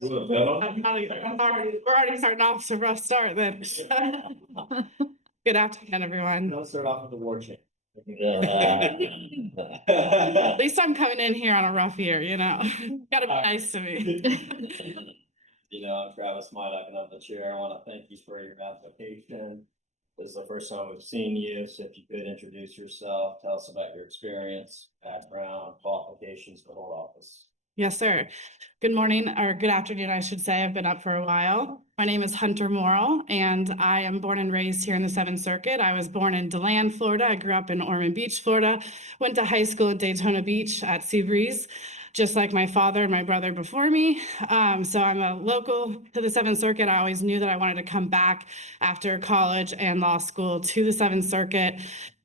We're already starting off to a rough start then. Good afternoon, everyone. Don't start off with the war chant. At least I'm coming in here on a rough year, Gotta be nice to me. I'm Travis Myddock and I'm the chair. I want to thank you for your application. This is the first time we've seen you, so if you could introduce yourself, tell us about your experience, background, qualifications for the whole office. Yes, sir. Good morning, or good afternoon, I should say. I've been up for a while. My name is Hunter Morrill, and I am born and raised here in the Seventh Circuit. I was born in DeLand, Florida. I grew up in Ormond Beach, Florida. Went to high school in Daytona Beach at Seabreeze, just like my father and my brother before me. So I'm a local to the Seventh Circuit. I always knew that I wanted to come back after college and law school to the Seventh Circuit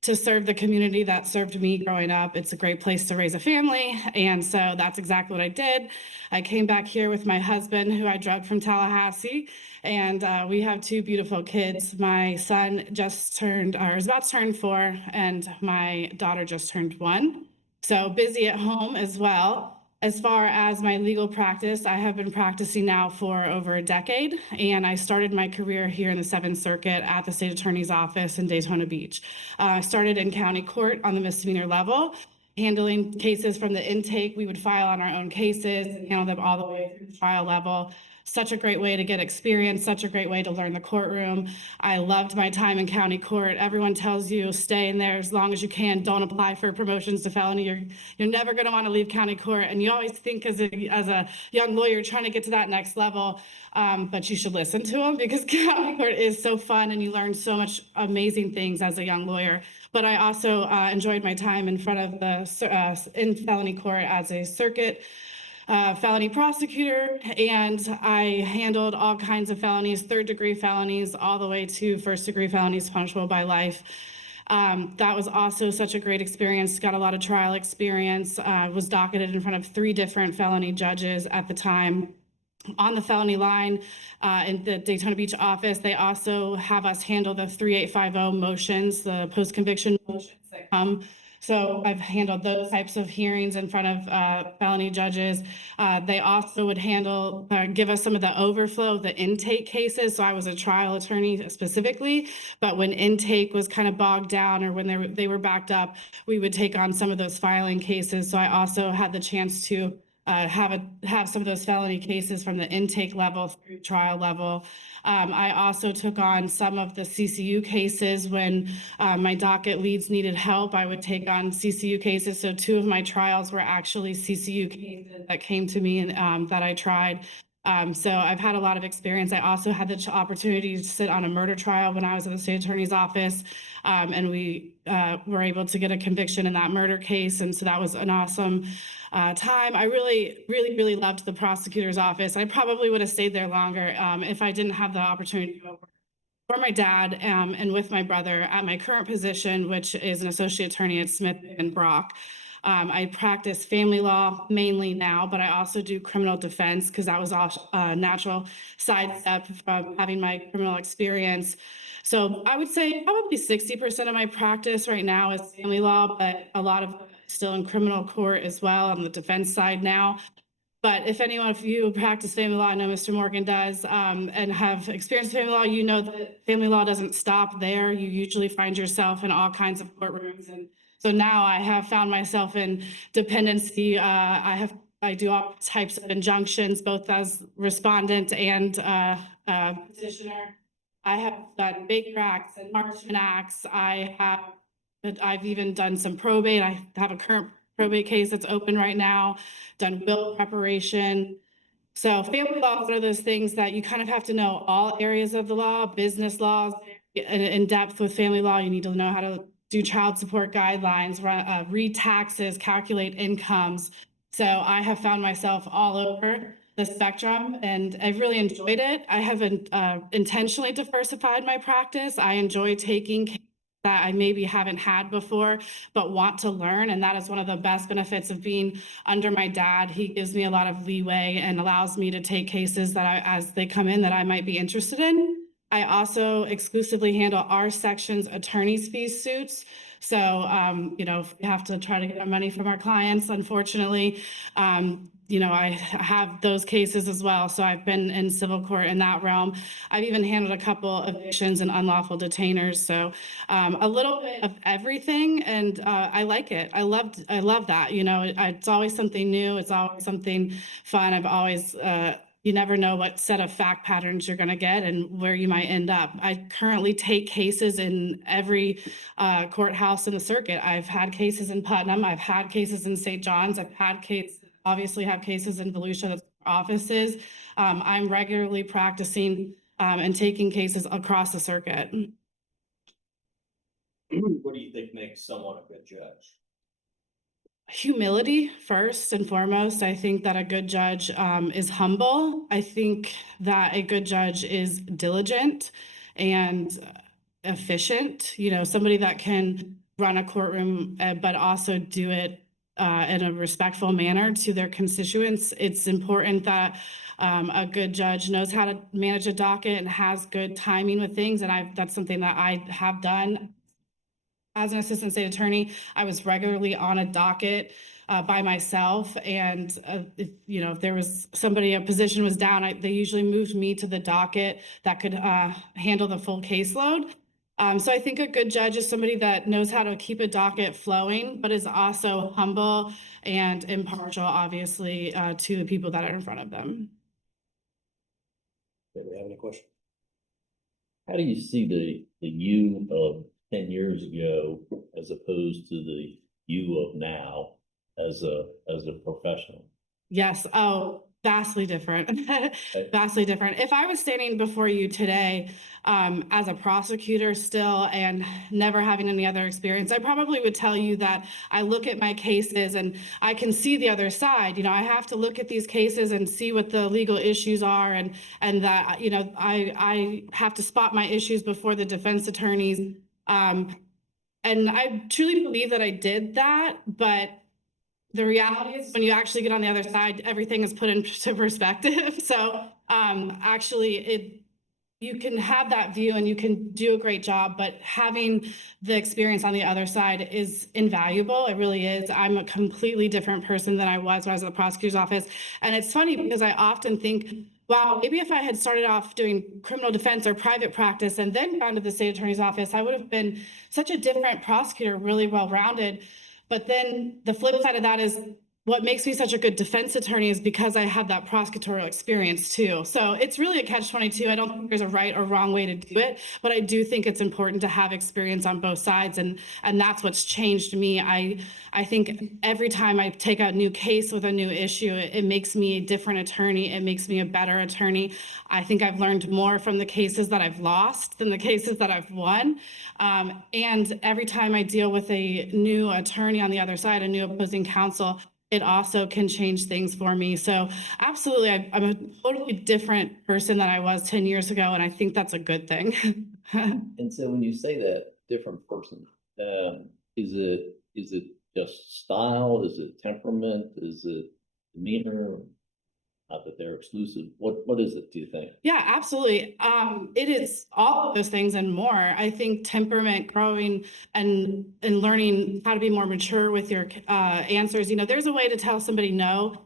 to serve the community that served me growing up. It's a great place to raise a family. And so that's exactly what I did. I came back here with my husband, who I drugged from Tallahassee. And we have two beautiful kids. My son just turned, or is about to turn 4, and my daughter just turned 1. So busy at home as well. As far as my legal practice, I have been practicing now for over a decade, and I started my career here in the Seventh Circuit at the State Attorney's Office in Daytona Beach. I started in county court on the misdemeanor level, handling cases from the intake. We would file on our own cases and handle them all the way through the trial level. Such a great way to get experience, such a great way to learn the courtroom. I loved my time in county court. Everyone tells you stay in there as long as you can. Don't apply for promotions to felony. You're never going to want to leave county court. And you always think as a young lawyer trying to get to that next level, but you should listen to them, because county court is so fun and you learn so much amazing things as a young lawyer. But I also enjoyed my time in front of the in felony court as a circuit felony prosecutor, and I handled all kinds of felonies, 3rd-degree felonies, all the way to 1st-degree felonies punishable by life. That was also such a great experience. Got a lot of trial experience. Was docketed in front of 3 different felony judges at the time. On the felony line in the Daytona Beach office, they also have us handle the 3850 motions, the post-conviction motions that come. So I've handled those types of hearings in front of felony judges. They also would give us some of the overflow of the intake cases. So I was a trial attorney specifically, but when intake was kind of bogged down, or when they were backed up, we would take on some of those filing cases. So I also had the chance to have some of those felony cases from the intake level through trial level. I also took on some of the CCU cases when my docket leads needed help. I would take on CCU cases. So 2 of my trials were actually CCU cases that came to me and that I tried. So I've had a lot of experience. I also had the opportunity to sit on a murder trial when I was in the state attorney's office, and we were able to get a conviction in that murder case. And so that was an awesome time. I really loved the prosecutor's office. I probably would have stayed there longer if I didn't have the opportunity to go for my dad and with my brother at my current position, which is an associate attorney at Smith and Brock. I practice family law mainly now, but I also do criminal defense, because that was a natural sidestep from having my criminal experience. So I would say probably 60% of my practice right now is family law, but a lot of it is still in criminal court as well on the defense side now. But if anyone of you practice family law, I know Mr. Morgan does, and have experienced family law, you know that family law doesn't stop there. You usually find yourself in all kinds of courtrooms. And so now I have found myself in dependency. I do all types of injunctions, both as respondent and petitioner. I have done Baker Acts and Marchman Acts. I've even done some probate. I have a current probate case that's open right now, done will preparation. So family law is one of those things that you kind of have to know all areas of the law. Business laws, in depth with family law, you need to know how to do child support guidelines, read taxes, calculate incomes. So I have found myself all over the spectrum, and I've really enjoyed it. I haven't intentionally diversified my practice. I enjoy taking cases that I maybe haven't had before, but want to learn. And that is one of the best benefits of being under my dad. He gives me a lot of leeway and allows me to take cases that as they come in that I might be interested in. I also exclusively handle our section's attorney's fees suits. So, if we have to try to get our money from our clients, unfortunately, I have those cases as well. So I've been in civil court in that realm. I've even handled a couple evictions and unlawful detainers. So a little bit of everything, and I like it. I love that. It's always something new. It's always something fun. I've always you never know what set of fact patterns you're going to get and where you might end up. I currently take cases in every courthouse in the circuit. I've had cases in Putnam. I've had cases in St. John's. I've had obviously have cases in Volusia, that's offices. I'm regularly practicing and taking cases across the circuit. What do you think makes someone a good judge? Humility first and foremost. I think that a good judge is humble. I think that a good judge is diligent and efficient. Somebody that can run a courtroom, but also do it in a respectful manner to their constituents. It's important that a good judge knows how to manage a docket and has good timing with things. And that's something that I have done. As an assistant state attorney, I was regularly on a docket by myself. And if there was a position was down, they usually moved me to the docket that could handle the full caseload. So I think a good judge is somebody that knows how to keep a docket flowing, but is also humble and impartial, obviously, to the people that are in front of them. Do we have any questions? How do you see the you of 10 years ago as opposed to the you of now as a professional? Yes. Oh, vastly different. Vastly different. If I was standing before you today as a prosecutor still and never having any other experience, I probably would tell you that I look at my cases and I can see the other side. I have to look at these cases and see what the legal issues are, and that I have to spot my issues before the defense attorneys. And I truly believe that I did that, but the reality is when you actually get on the other side, everything is put into perspective. So actually you can have that view and you can do a great job, but having the experience on the other side is invaluable. It really is. I'm a completely different person than I was when I was in the prosecutor's office. And it's funny because I often think, wow, maybe if I had started off doing criminal defense or private practice and then gone to the state attorney's office, I would have been such a different prosecutor, really well-rounded. But then the flip side of that is what makes me such a good defense attorney is because I have that prosecutorial experience too. So it's really a catch-22. I don't think there's a right or wrong way to do it, but I do think it's important to have experience on both sides. And that's what's changed me. I think every time I take a new case with a new issue, it makes me a different attorney. It makes me a better attorney. I think I've learned more from the cases that I've lost than the cases that I've won. And every time I deal with a new attorney on the other side, a new opposing counsel, it also can change things for me. So absolutely, I'm a totally different person than I was 10 years ago, and I think that's a good thing. And so when you say that different person, is it just style? Is it temperament? Is it demeanor? Not that they're exclusive. What is it, do you think? Yeah, absolutely. It is all of those things and more. I think temperament, growing and learning how to be more mature with your answers. There's a way to tell somebody no.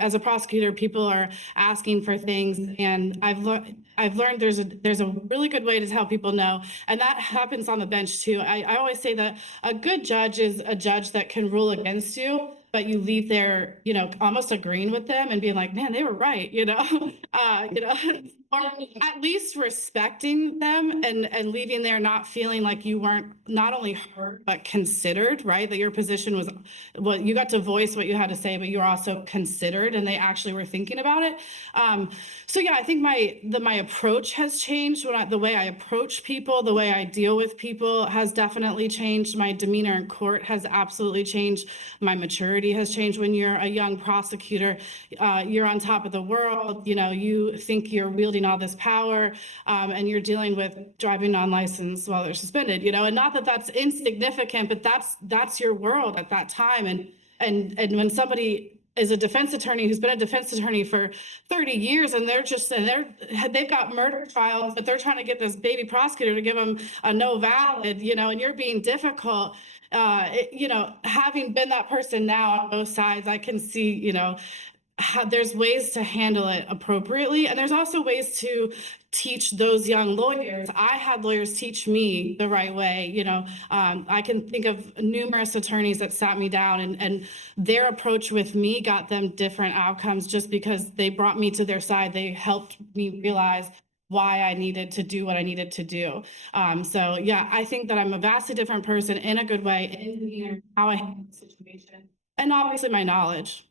As a prosecutor, people are asking for things, and I've learned there's a really good way to tell people no, and that happens on the bench too. I always say that a good judge is a judge that can rule against you, but you leave there, almost agreeing with them and being like, man, they were right, or at least respecting them and leaving there not feeling like you weren't not only heard, but considered, right? That your position was, well, you got to voice what you had to say, but you were also considered and they actually were thinking about it. So yeah, I think my approach has changed. The way I approach people, the way I deal with people has definitely changed. My demeanor in court has absolutely changed. My maturity has changed. When you're a young prosecutor, you're on top of the world. You think you're wielding all this power, and you're dealing with driving non-licensed while they're suspended. And not that that's insignificant, but that's your world at that time. And when somebody is a defense attorney who's been a defense attorney for 30 years and they've got murder trials, but they're trying to get this baby prosecutor to give them a no valid, and you're being difficult. Having been that person now on both sides, I can see, there's ways to handle it appropriately, and there's also ways to teach those young lawyers. I had lawyers teach me the right way. I can think of numerous attorneys that sat me down, and their approach with me got them different outcomes just because they brought me to their side. They helped me realize why I needed to do what I needed to do. So yeah, I think that I'm a vastly different person in a good way, in demeanor, how I handle the situation, and obviously my knowledge.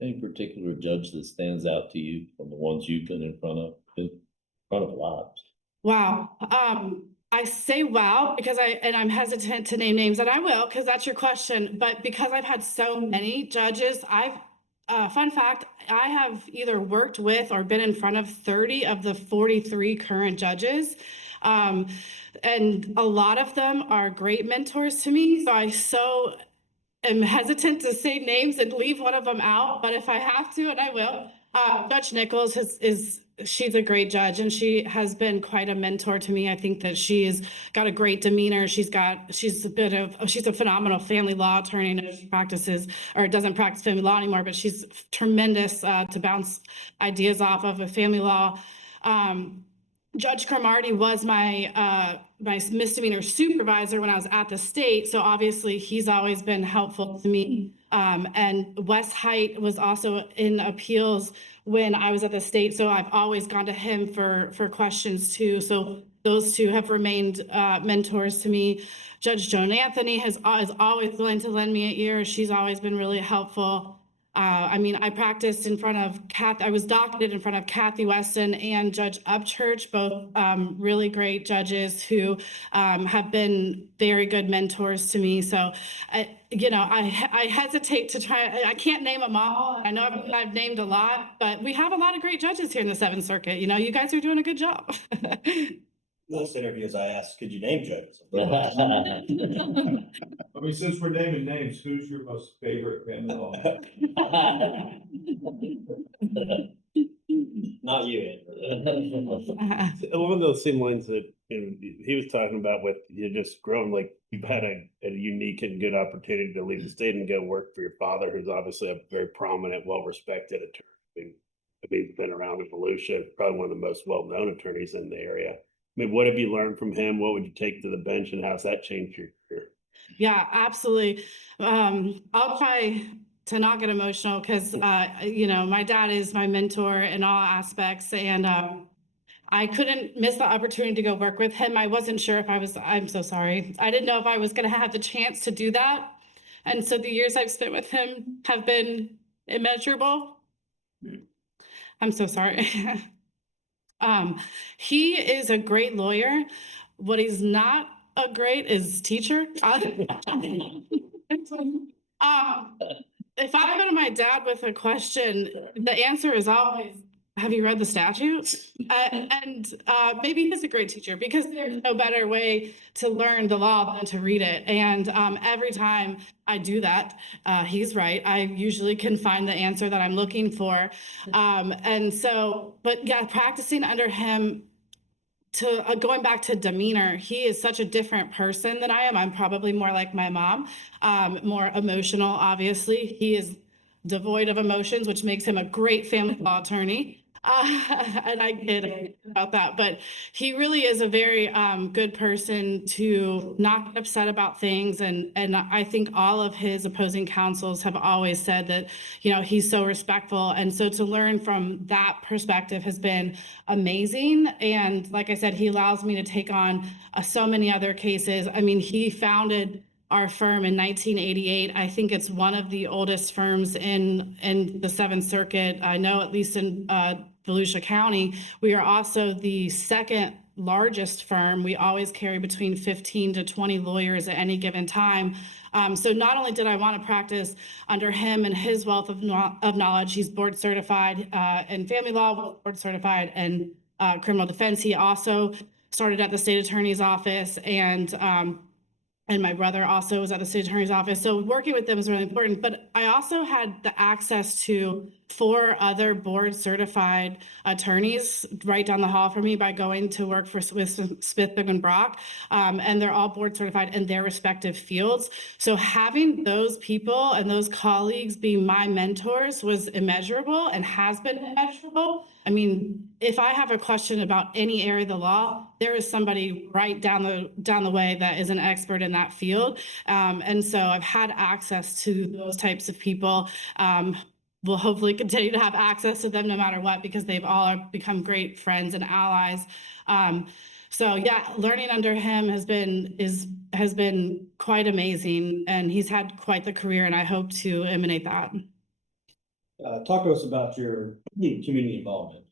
Any particular judge that stands out to you from the ones you've been in front of lives? Wow. I say wow because I'm hesitant to name names, and I will because that's your question. But because I've had so many judges, fun fact, I have either worked with or been in front of 30 of the 43 current judges. And a lot of them are great mentors to me. So am hesitant to say names and leave one of them out, but if I have to, and I will, Judge Nichols she's a great judge, and she has been quite a mentor to me. I think that she's got a great demeanor. She's a phenomenal family law attorney. I know she practices or doesn't practice family law anymore, but she's tremendous to bounce ideas off of family law. Judge Cromartie was my misdemeanor supervisor when I was at the state, so obviously he's always been helpful to me. And Wes Height was also in appeals when I was at the state, so I've always gone to him for questions too. So those two have remained mentors to me. Judge Joan Anthony is always willing to lend me an ear. She's always been really helpful. I practiced in front of I was docketed in front of Kathy Weston and Judge Upchurch, both really great judges who have been very good mentors to me. So, I hesitate to try. I can't name them all. I know I've named a lot, but we have a lot of great judges here in the Seventh Circuit. You guys are doing a good job. Most interviews I asked, could you name judges? Since we're naming names, who's your most favorite family law? Not you, Andrew. Along those same lines that he was talking about with you just grown, like you've had a unique and good opportunity to leave the state and go work for your father, who's obviously a very prominent, well-respected attorney. He's been around in Volusia, probably one of the most well-known attorneys in the area. What have you learned from him? What would you take to the bench, and how's that changed your career? Yeah, absolutely. I'll try to not get emotional because, my dad is my mentor in all aspects, and I couldn't miss the opportunity to go work with him. I wasn't sure if I'm so sorry. I didn't know if I was going to have the chance to do that. And so the years I've spent with him have been immeasurable. I'm so sorry. He is a great lawyer. What he's not a great is teacher. If I go to my dad with a question, the answer is always, have you read the statute? Maybe he's a great teacher because there's no better way to learn the law than to read it. And every time I do that, he's right. I usually can find the answer that I'm looking for. But yeah, practicing under him, going back to demeanor, he is such a different person than I am. I'm probably more like my mom, more emotional, obviously. He is devoid of emotions, which makes him a great family law attorney. And I kid about that, but he really is a very good person to not get upset about things. And I think all of his opposing counsels have always said that, he's so respectful. And so to learn from that perspective has been amazing. And like I said, he allows me to take on so many other cases. He founded our firm in 1988. I think it's one of the oldest firms in the Seventh Circuit. I know at least in Volusia County. We are also the second largest firm. We always carry between 15 to 20 lawyers at any given time. So not only did I want to practice under him and his wealth of knowledge, he's board certified in family law, board certified in criminal defense. He also started at the state attorney's office and and my brother also was at the state attorney's office. So working with them was really important. But I also had the access to 4 other board certified attorneys right down the hall from me by going to work for Smith and Brock. And they're all board certified in their respective fields. So having those people and those colleagues be my mentors was immeasurable and has been immeasurable. I mean, if I have a question about any area of the law, there is somebody right down the way that is an expert in that field. And so I've had access to those types of people. We'll hopefully continue to have access to them no matter what, because they've all become great friends and allies. So yeah, learning under him has been quite amazing, and he's had quite the career, and I hope to emanate that. Talk to us about your community involvement.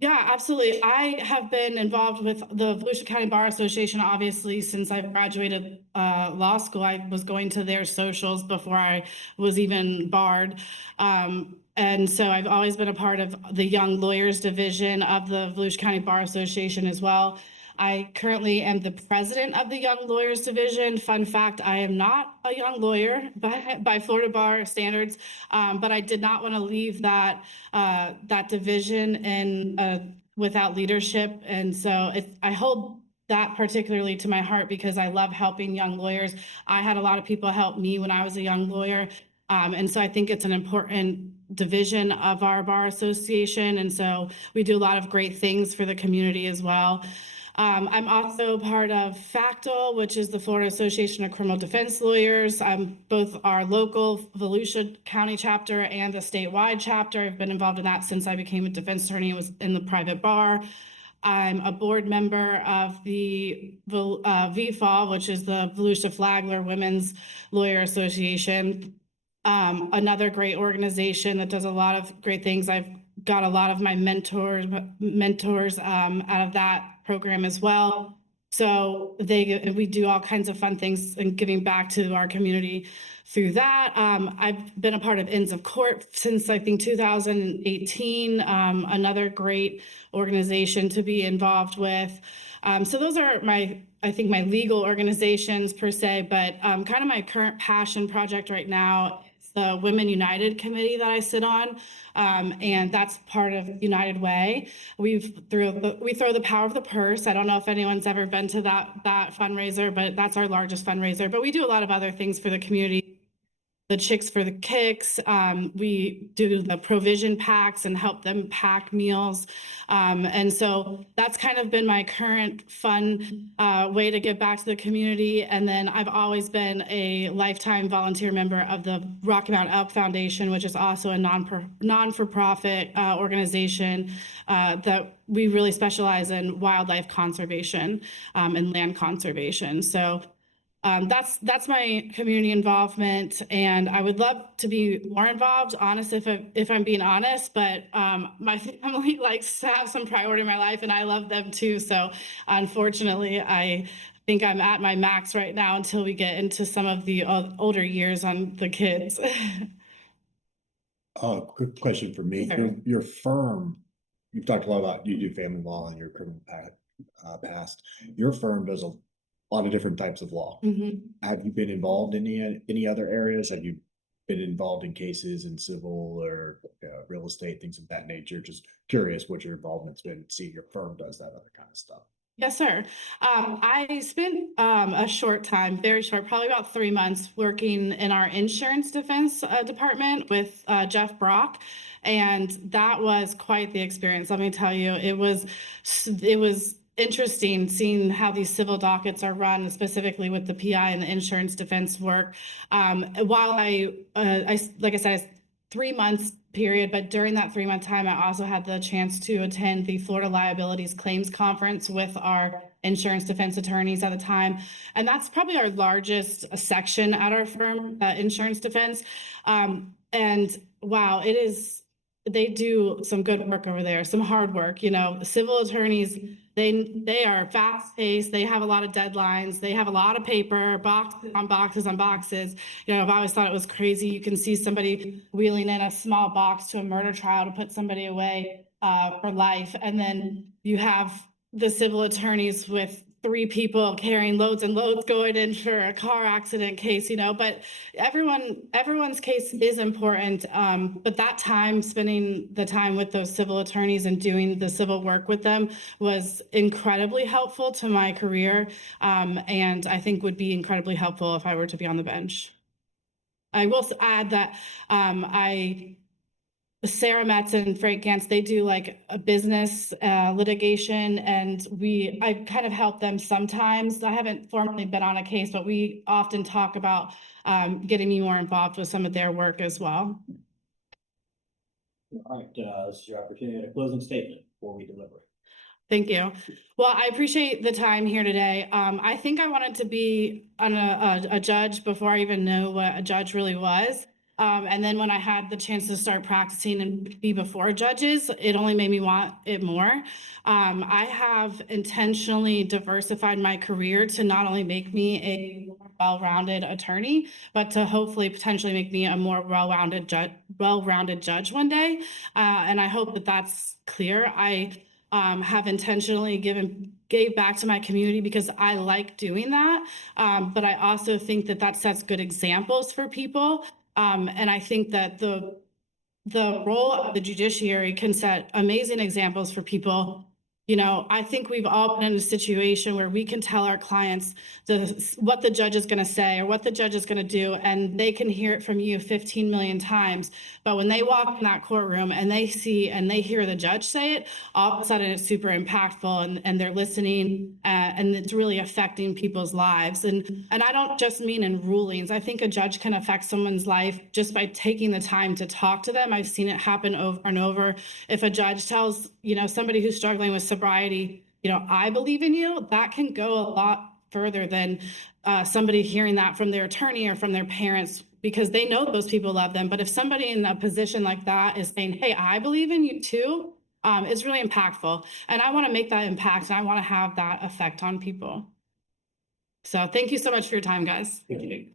Yeah, absolutely. I have been involved with the Volusia County Bar Association, obviously, since I graduated law school. I was going to their socials before I was even barred. And so I've always been a part of the Young Lawyers Division of the Volusia County Bar Association as well. I currently am the president of the Young Lawyers Division. Fun fact, I am not a young lawyer by Florida Bar standards, but I did not want to leave that division and without leadership. And so I hold that particularly to my heart because I love helping young lawyers. I had a lot of people help me when I was a young lawyer. And so I think it's an important division of our bar association. And so we do a lot of great things for the community as well. I'm also part of FACTL, which is the Florida Association of Criminal Defense Lawyers. I'm both our local Volusia County chapter and the statewide chapter. I've been involved in that since I became a defense attorney and was in the private bar. I'm a board member of the VFAW, which is the Volusia Flagler Women's Lawyer Association. Another great organization that does a lot of great things. I've got a lot of my mentors out of that program as well. So we do all kinds of fun things and giving back to our community through that. I've been a part of Inns of Court since I think 2018, another great organization to be involved with. So those are I think my legal organizations per se, but kind of my current passion project right now is the Women United Committee that I sit on. And that's part of United Way. We throw the power of the purse. I don't know if anyone's ever been to that fundraiser, but that's our largest fundraiser. But we do a lot of other things for the community. The Chicks for the Kicks. We do the provision packs and help them pack meals. And so that's kind of been my current fun way to give back to the community. And then I've always been a lifetime volunteer member of the Rocky Mountain Elk Foundation, which is also a non-for-profit organization that we really specialize in wildlife conservation and land conservation. So that's my community involvement, and I would love to be more involved, honest, if I'm being honest, but my family likes to have some priority in my life, and I love them too. So unfortunately, I think I'm at my max right now until we get into some of the older years on the kids. Quick question for me. Sure. Your firm, you've talked a lot about you do family law in your criminal past. Your firm does a lot of different types of law. Mhm. Have you been involved in any other areas? Have you been involved in cases in civil or real estate, things of that nature? Just curious what your involvement's been. See, your firm does that other kind of stuff. Yes, sir. I spent a short time, very short, probably about 3 months, working in our insurance defense department with Jeff Brock, and that was quite the experience. Let me tell you, it was interesting seeing how these civil dockets are run, specifically with the PI and the insurance defense work. While I like I said, 3 months period, but during that 3 month time, I also had the chance to attend the Florida Liabilities Claims Conference with our insurance defense attorneys at the time. And that's probably our largest section at our firm, insurance defense. And wow, they do some good work over there, some hard work. You know, civil attorneys, they are fast paced. They have a lot of deadlines. They have a lot of paper, boxes on boxes on boxes. You know, I've always thought it was crazy. You can see somebody wheeling in a small box to a murder trial to put somebody away for life. And then you have the civil attorneys with 3 people carrying loads and loads going in for a car accident case, but everyone's case is important. But that time, spending the time with those civil attorneys and doing the civil work with them was incredibly helpful to my career. And I think would be incredibly helpful if I were to be on the bench. I will add that Sarah Metz and Frank Gantz, they do like a business litigation, and I kind of help them sometimes. I haven't formally been on a case, but we often talk about getting me more involved with some of their work as well. All right, this is your opportunity to closing statement before we deliberate. Thank you. Well, I appreciate the time here today. I think I wanted to be on a judge before I even knew what a judge really was. And then when I had the chance to start practicing and be before judges, it only made me want it more. I have intentionally diversified my career to not only make me a more well-rounded attorney, but to hopefully potentially make me a more well-rounded judge one day. And I hope that that's clear. I have intentionally gave back to my community because I like doing that. But I also think that sets good examples for people. And I think that the role of the judiciary can set amazing examples for people. I think we've all been in a situation where we can tell our clients what the judge is going to say or what the judge is going to do, and they can hear it from you 15 million times. But when they walk in that courtroom and they see and they hear the judge say it, all of a sudden it's super impactful, and they're listening, and it's really affecting people's lives. And I don't just mean in rulings. I think a judge can affect someone's life just by taking the time to talk to them. I've seen it happen over and over. If a judge tells, somebody who's struggling with sobriety, I believe in you, that can go a lot further than somebody hearing that from their attorney or from their parents, because they know those people love them. But if somebody in a position like that is saying, hey, I believe in you too, it's really impactful. And I want to make that impact, and I want to have that effect on people. So thank you so much for your time, guys. Thank you.